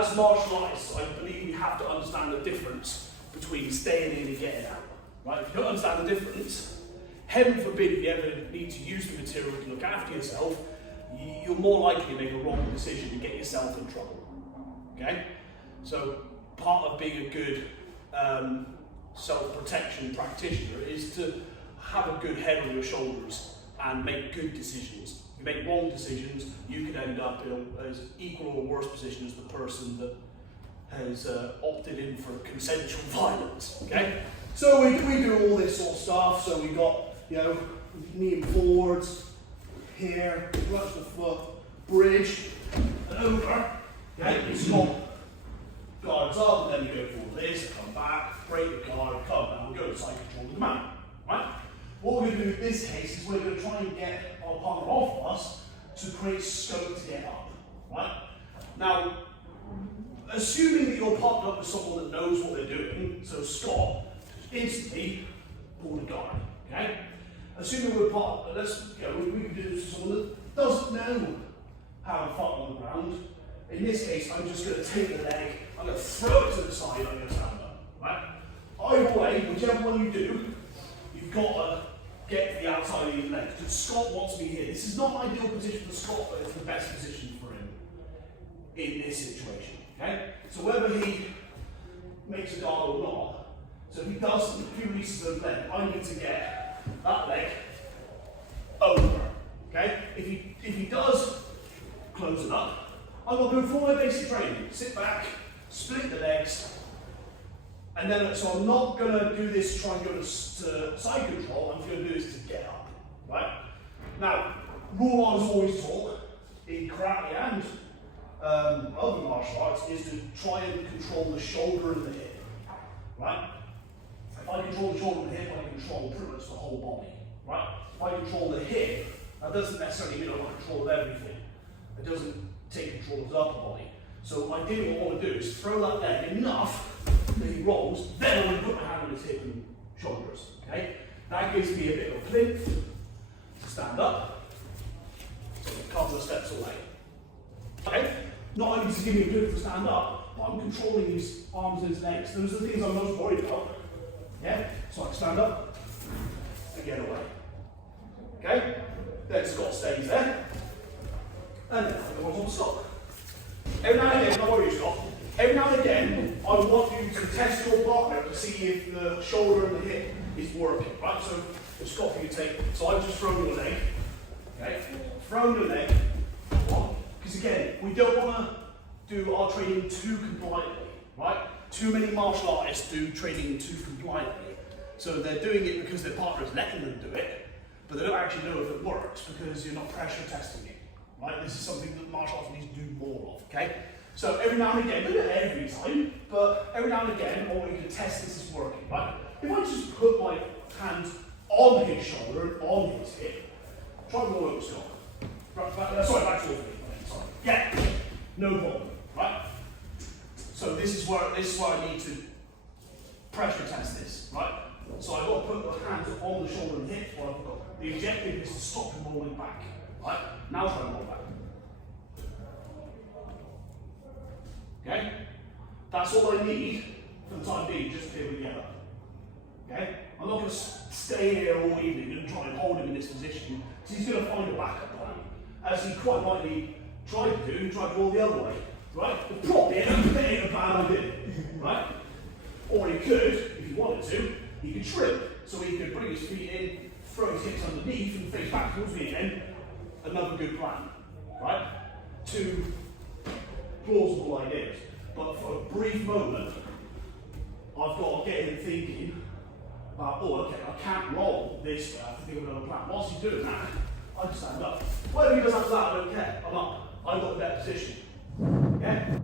as martial artists, I believe we have to understand the difference between staying in and getting out. Right? If you don't understand the difference, heaven forbid if you ever need to use the material to look after yourself, you're more likely to make a wrong decision and get yourself in trouble. Okay? So part of being a good self-protection practitioner is to have a good head on your shoulders and make good decisions. If you make wrong decisions, you could end up in as equal or worse position as the person that has opted in for consensual violence. Okay? So we do all this sort of stuff. So we got, knee forwards, here, rush the foot, bridge, and over. Okay? It's not guards up, and then you go for this, come back, break the guard, come down, and go side control with the man. Right? What we're going to do in this case is we're going to try and get our partner off us to create scope to get up. Right? Now, assuming that you're partnered up with someone that knows what they're doing, so Scott instantly pull the guard. Okay? Assuming we're partnered, we can do this with someone that doesn't know how to fight on the ground. In this case, I'm just going to take the leg, I'm going to throw it to the side, I'm going to stand up. Right? Either way, whichever one you do, you've got to get to the outside of your legs. Because Scott wants me here. This is not an ideal position for Scott, but it's the best position for him in this situation. Okay? So whether he makes a guard or not, so if he does, if he releases those legs, I need to get that leg over. Okay? If he does close it up, I'm going to go for my basic training. Sit back, split the legs, and then, so I'm not going to do this, try and go to side control, I'm going to do this to get up. Right? Now, rule I was always taught in karate and other martial arts is to try and control the shoulder and the hip. Right? If I control the shoulder and the hip, I control pretty much the whole body. Right? If I control the hip, that doesn't necessarily mean I want control of everything. It doesn't take control of the upper body. So ideally what I want to do is throw that leg enough that he rolls, then I'm going to put my hand on his hip and shoulders. Okay? That gives me a bit of a plinth to stand up. So a couple of steps away. Okay? Not only does it give me a plinth to stand up, but I'm controlling his arms and his legs. Those are the things I'm most worried about. Yeah? So I can stand up and get away. Okay? Then Scott stays there. And then I go on to Scott. Every now and again, don't worry, Scott. Every now and again, I want you to test your partner to see if the shoulder and the hip is working, right? So, Scott, you take, so I've just thrown your leg, okay? Thrown the leg, because again, we don't want to do our training too compliantly, right? Too many martial artists do training too compliantly. So they're doing it because their partner is letting them do it, but they don't actually know if it works because you're not pressure testing it. Right? This is something that martial arts needs to do more of, okay? So every now and again, not every time, but every now and again, I want you to test this is working, right? If I just put my hand on his shoulder and on his hip, try and roll over Scott. Sorry, back towards me. Sorry. Yeah, no problem, right? So this is where I need to pressure test this, right? So I've got to put the hands on the shoulder and hip. What I've got. The objective is to stop him rolling back. Right? Now try and roll back. Okay? That's all I need for the time being, just to be able to get up. Okay? I'm not going to stay here all evening and try and hold him in this position, because he's going to find a backup plan. As he quite likely tried to do, he tried to roll the other way. Right? The problem is, that ain't a bad idea. Right? Or he could, if he wanted to, he could trip. So he could bring his feet in, throw his hips underneath, and face back towards me again. Another good plan, right? Two plausible ideas. But for a brief moment, I've got to get him thinking about, oh, okay, I can't roll this way, I have to think of another plan. Whilst he's doing that, I just stand up. Whatever he does after that, I don't care. I'm up. I've got a better position. Yeah?